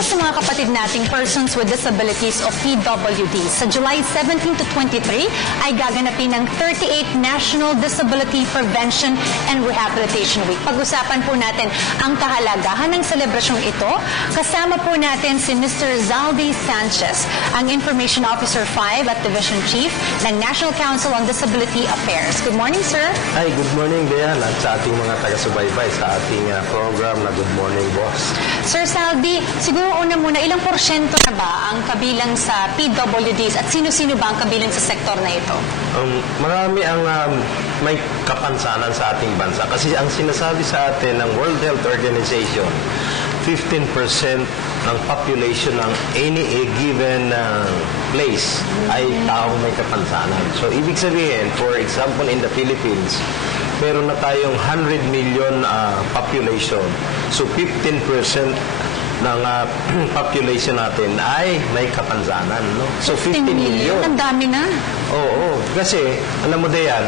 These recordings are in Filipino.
po sa mga kapatid nating persons with disabilities o PWD, sa July 17 to 23 ay gaganapin ang 38th National Disability Prevention and Rehabilitation Week. Pag-usapan po natin ang kahalagahan ng selebrasyong ito. Kasama po natin si Mr. Zaldi Sanchez, ang Information Officer 5 at Division Chief ng National Council on Disability Affairs. Good morning, sir. Hi, good morning, Diane, at sa ating mga taga-subaybay sa ating program na Good Morning, Boss. Sir Saldi, siguro una muna, ilang porsyento na ba ang kabilang sa PWDs at sino-sino ba ang kabilang sa sektor na ito? Marami ang may kapansanan sa ating bansa kasi ang sinasabi sa atin ng World Health Organization, 15% ng population ng any given place ay taong may kapansanan. So, ibig sabihin, for example, in the Philippines, meron na tayong 100 million population. So, 15% ng population natin ay may kapansanan. No? So, 15 million. Ang dami na. Oo. Kasi, alam mo Dayan,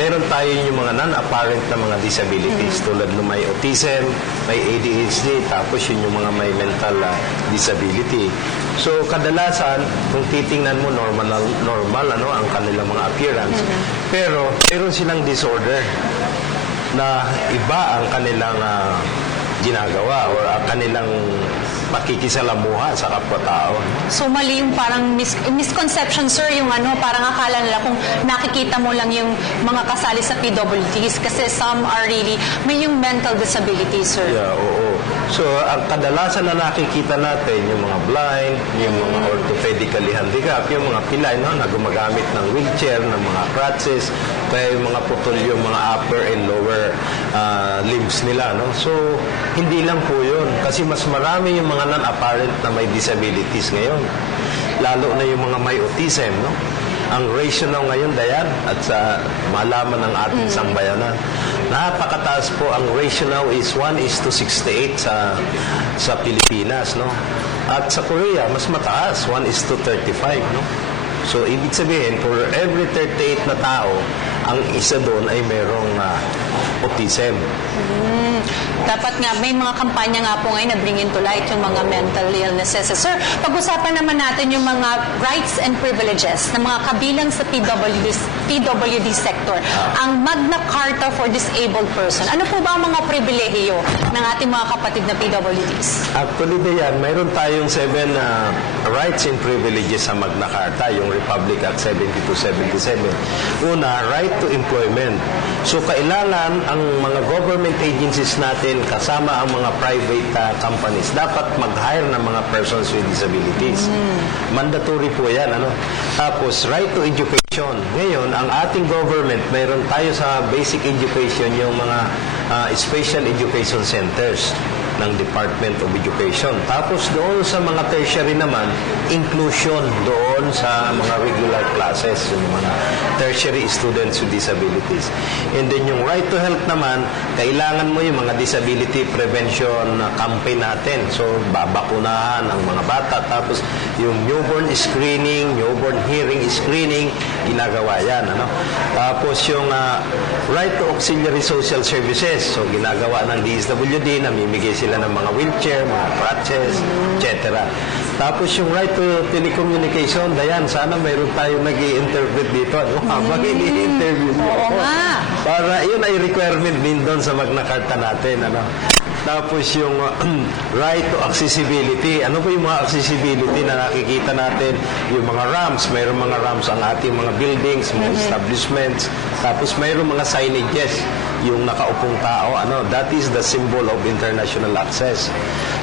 meron tayo yung mga non-apparent na mga disabilities tulad ng may autism, may ADHD, tapos yun yung mga may mental disability. So, kadalasan, kung titingnan mo, normal ang kanilang mga appearance. Pero, meron silang disorder na iba ang kanilang ginagawa or ang kanilang makikisalamuha sa kapwa-tao. So mali yung parang misconception, sir, yung parang akala nila kung nakikita mo lang yung mga kasali sa PWDs kasi some are really, may yung mental disability, sir. Yeah, oo. So, ang kadalasan na nakikita natin, yung mga blind, yung mga orthopedically handicapped, yung mga pilay na gumagamit ng wheelchair, ng mga crutches, kaya yung mga putol yung mga upper and lower limbs nila. No? So, hindi lang po yun. Kasi mas marami yung mga non-apparent na may disabilities ngayon. Lalo na yung mga may autism. No? Ang ratio na ngayon, Dayan, at sa malaman ng ating sambayanan, napakataas po ang ratio now is 1:68 sa Pilipinas. No? At sa Korea, mas mataas, 1:35. No? So, ibig sabihin, for every 38 na tao, ang isa doon ay merong autism. Dapat nga, may mga kampanya nga po ngayon na bring into light yung mga mental illnesses. Sir, pag-usapan naman natin yung mga rights and privileges na mga kabilang sa PWD sector. Ang Magna Carta for Disabled Person. Ano po ba ang mga pribilehiyo ng ating mga kapatid na PWDs? Actually, Dayan, mayroon tayong 7 rights and privileges sa Magna Carta, yung Republic Act 7277. Una, right to employment. So, kailangan ang mga government agencies natin kasama ang mga private companies dapat mag-hire ng mga persons with disabilities. Mandatory po yan. Tapos, right to education. Ngayon, ang ating government, mayroon tayo sa basic education yung mga special education centers ng Department of Education. Tapos doon sa mga tertiary naman, inclusion doon sa mga regular classes, yung mga tertiary students with disabilities. And then yung right to health naman, kailangan mo yung mga disability prevention campaign natin. So, babakunahan ang mga bata. Tapos yung newborn screening, newborn hearing screening, ginagawa yan. Tapos yung right to auxiliary social services. So, ginagawa ng DSWD, namimigay sila ng mga wheelchair, mga crutches, etc. Tapos yung right to telecommunication, Dayan, sana mayroon tayong nag-i-interpret dito. Habang ini-interview mo. Oo nga. Para yun ay requirement din doon sa Magna Carta natin. Tapos yung right to accessibility. Ano po yung mga accessibility na nakikita natin? Yung mga ramps. Mayroon mga ramps ang ating mga buildings, mga establishments. Tapos mayroon mga signages. Yung nakaupong tao, that is the symbol of international access.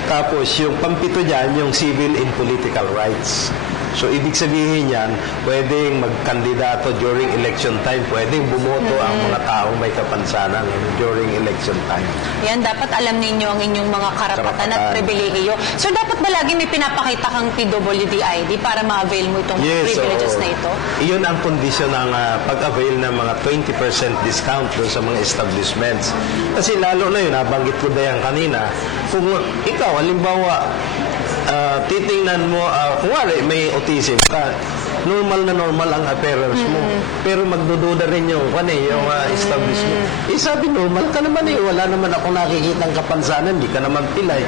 Tapos yung pampito dyan, yung civil and political rights. So, ibig sabihin yan, pwedeng magkandidato during election time, pwedeng bumoto ang mga taong may kapansanan during election time. Yan, dapat alam ninyo ang inyong mga karapatan at pribilehiyo. So, dapat ba lagi may pinapakita kang PWD ID para ma-avail mo itong privileges na ito? Iyon ang kondisyon ng pag-avail ng mga 20% discount doon sa mga establishments. Kasi lalo na yun, nabanggit ko na yan kanina, kung ikaw, halimbawa, titingnan mo, kunwari may autism ka, normal na normal ang appearance mo. Pero magdududa rin yung establishment. Sabi, normal ka naman wala naman ako nakikitang kapansanan, hindi ka naman pilay.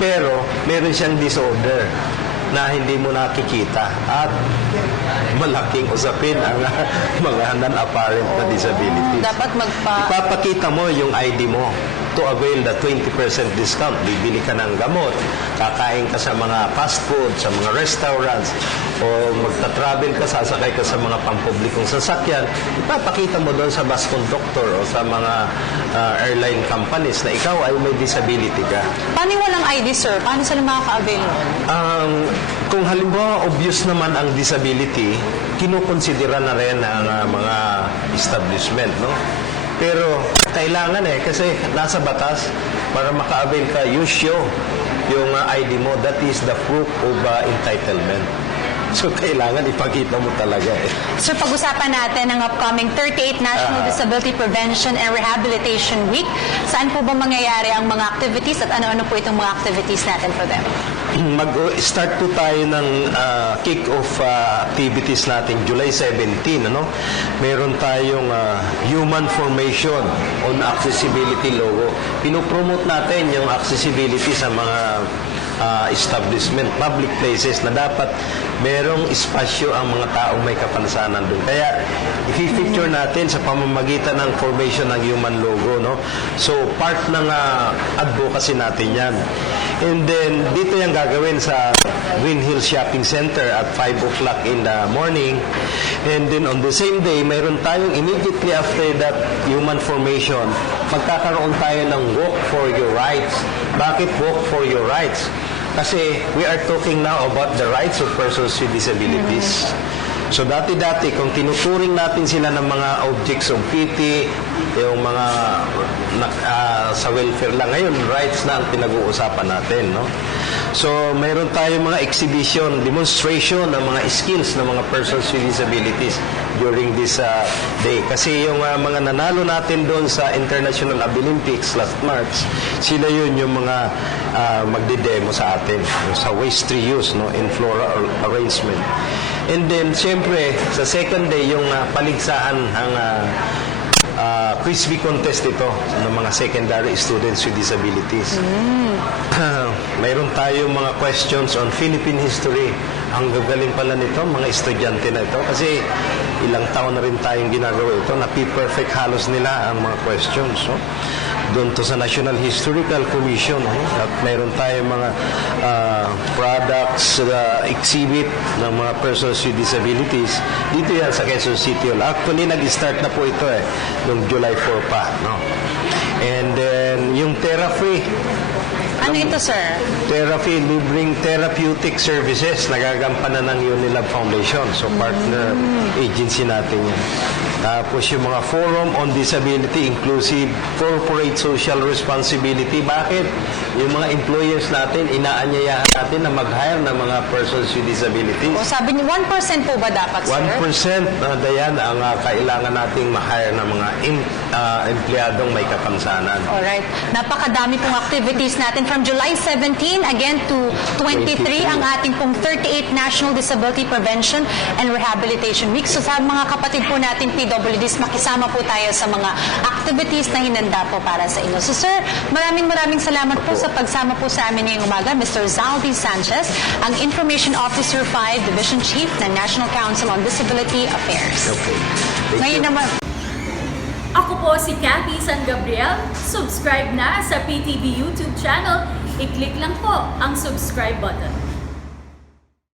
Pero meron siyang disorder na hindi mo nakikita at malaking usapin ang mga non-apparent na disabilities. Dapat Ipapakita mo yung ID mo to avail the 20% discount. Bibili ka ng gamot, kakain ka sa mga fast food, sa mga restaurants, o magta-travel ka, sasakay ka sa mga pampublikong sasakyan, ipapakita mo doon sa bus conductor o sa mga airline companies na ikaw ay may disability ka. Paano yung walang ID, sir? Paano sila makaka-avail nun? Kung halimbawa obvious naman ang disability, kinukonsidera na rin ang mga establishment, no? Pero kailangan kasi nasa batas para maka-avail ka, you show yung ID mo. That is the proof of entitlement. So, kailangan ipakita mo talaga Sir, pag-usapan natin ang upcoming 38th National Disability Prevention and Rehabilitation Week. Saan po ba mangyayari ang mga activities at ano-ano po itong mga activities natin for them? Mag-start po tayo ng kick-off activities natin July 17. Meron tayong human formation on accessibility logo. Pinopromote natin yung accessibility sa mga establishment, public places na dapat merong espasyo ang mga taong may kapansanan doon. Kaya, i-feature natin sa pamamagitan ng formation ng human logo, no? So, part ng advocacy natin yan. And then, dito yung gagawin sa Green Hills Shopping Center at 5 o'clock in the morning. And then, on the same day, mayroon tayong immediately after that human formation, magkakaroon tayo ng Walk for Your Rights. Bakit Walk for Your Rights? Kasi we are talking now about the rights of persons with disabilities. So dati-dati, kung tinuturing natin sila ng mga objects of pity, yung mga sa welfare lang, ngayon, rights na ang pinag-uusapan natin, no? So, mayroon tayong mga exhibition, demonstration ng mga skills ng mga persons with disabilities during this day. Kasi yung mga nanalo natin doon sa International Olympics last March, sila yun yung mga magde-demo sa atin sa waste reuse, no, in floral arrangement. And then, siyempre, sa second day, yung paligsahan ang quiz bee contest ito ng mga secondary students with disabilities. Mayroon tayong mga questions on Philippine history. Ang gagaling pala nito, mga estudyante na ito. Kasi ilang taon na rin tayong ginagawa ito. Napi-perfect halos nila ang mga questions. So, doon to sa National Historical Commission. At mayroon tayong mga products, exhibit ng mga persons with disabilities. Dito yan sa Quezon City Hall. Actually, nag-start na po ito noong July 4 pa. No? And then, yung Therafree. Ano ito, sir? Therapy, libreng therapeutic services nagagampanan ng Unilab Foundation. So, partner agency natin yan. Tapos yung mga Forum on Disability Inclusive Corporate Social Responsibility. Bakit? Yung mga employers natin, inaanyayahan natin na mag-hire ng mga persons with disabilities. O sabi niyo, 1% po ba dapat, sir? 1% dayan ang kailangan nating ma-hire ng mga empleyadong may kapansanan. Alright. Napakadami pong activities natin from July 17 again to 23 ang ating pong 38th National Disability Prevention and Rehabilitation Week. So sa mga kapatid po natin PWDs, makisama po tayo sa mga activities na hinanda po para sa inyo. So sir, maraming salamat po sa pagsama po sa amin ngayong umaga, Mr. Zaldi Sanchez, ang Information Officer 5 Division Chief ng National Council on Disability Affairs. Okay. Ngayon naman, ako po si Cathy San Gabriel. Subscribe na sa PTV YouTube channel. I-click lang po ang subscribe button.